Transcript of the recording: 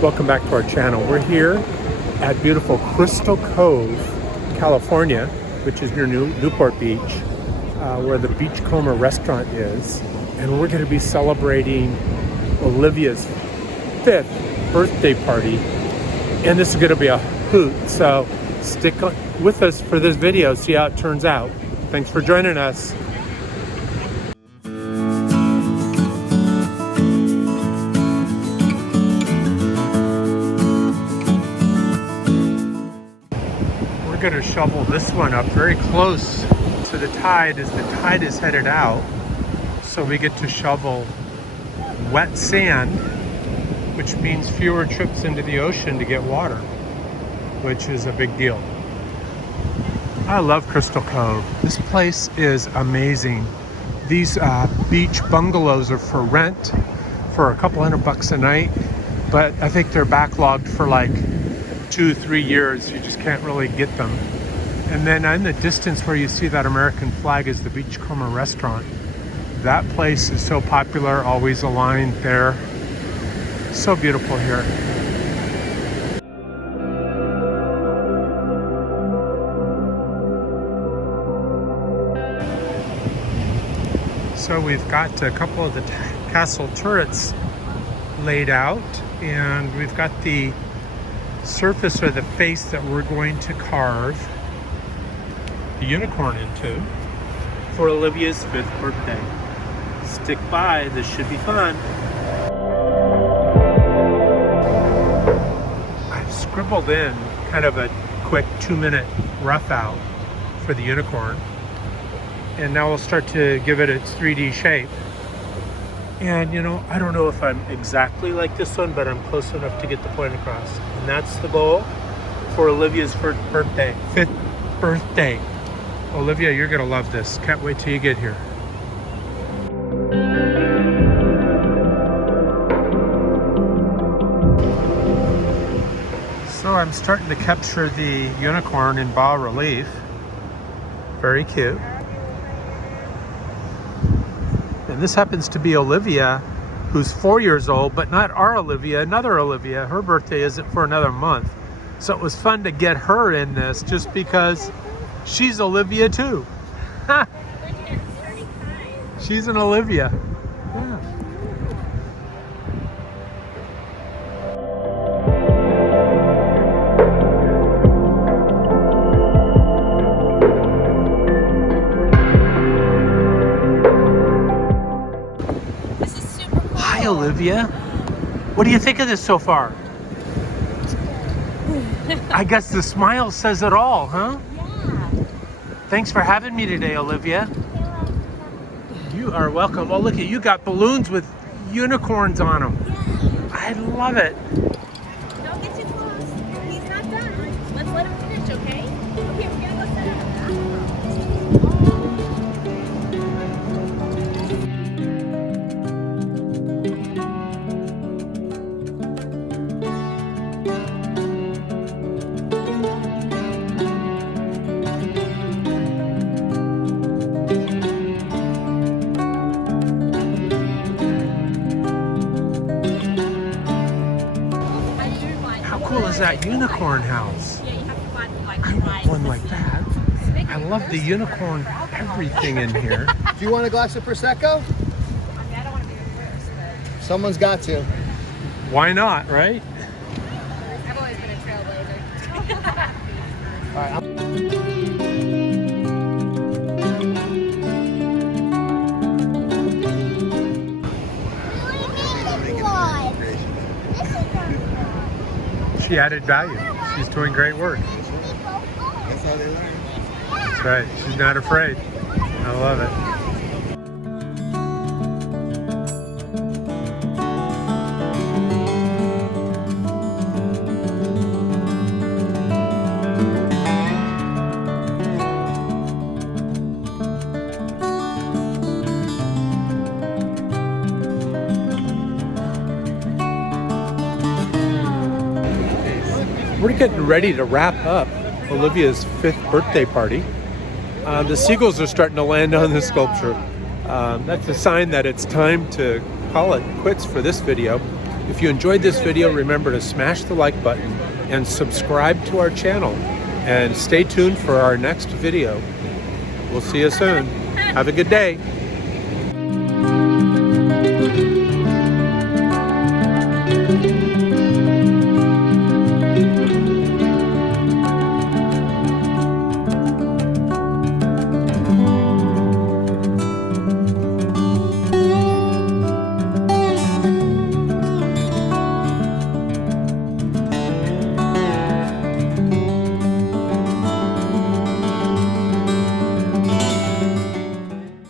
Welcome back to our channel. We're here at beautiful Crystal Cove, California, which is near Newport Beach, where the Beachcomber restaurant is. And we're going to be celebrating Olivia's 5th birthday party. And this is going to be a hoot. So stick with us for this video, see how it turns out. Thanks for joining us. We're going to shovel this one up very close to the tide as the tide is headed out, so we get to shovel wet sand, which means fewer trips into the ocean to get water, which is a big deal. I love Crystal Cove. This place is amazing. These beach bungalows are for rent for a couple $100 a night, but I think they're backlogged for like 2-3 years. You just can't really get them. And then in the distance where you see that American flag is the Beachcomber restaurant. That place is so popular, always a line there. So beautiful here. So we've got a couple of the castle turrets laid out, and we've got the surface or the face that we're going to carve the unicorn into for Olivia's 5th birthday. Stick by, this should be fun. I've scribbled in kind of a quick 2-minute rough out for the unicorn, and now we'll start to give it its 3D shape. And you know, I don't know if I'm exactly like this one, but I'm close enough to get the point across. And that's the goal for Olivia's 5th birthday. Olivia, you're gonna love this. Can't wait till you get here. So I'm starting to capture the unicorn in bas relief. Very cute. And this happens to be Olivia, who's 4 years old, but not our Olivia, another Olivia. Her birthday isn't for another month. So it was fun to get her in this just because she's Olivia too. She's an Olivia. Yeah. Olivia, what do you think of this so far? I guess the smile says it all, huh? Yeah. Thanks for having me today, Olivia. You are welcome. Oh, look at you, got balloons with unicorns on them. Yeah. I love it. Don't get too close. He's not done. Let's let him finish, okay? Okay, we're gonna go set up. That unicorn house. Yeah, you have to find like I want one like that. I love the unicorn everything in here. Do you want a glass of Prosecco? I mean, I don't want to be reversed, but Someone's got to. Why not, right? I've always been a trailblazer. All right. She added value. She's doing great work. That's how they learn. That's right. She's not afraid. I love it. We're getting ready to wrap up Olivia's 5th birthday party. The seagulls are starting to land on the sculpture. That's a sign that it's time to call it quits for this video. If you enjoyed this video, remember to smash the like button and subscribe to our channel. And stay tuned for our next video. We'll see you soon. Have a good day.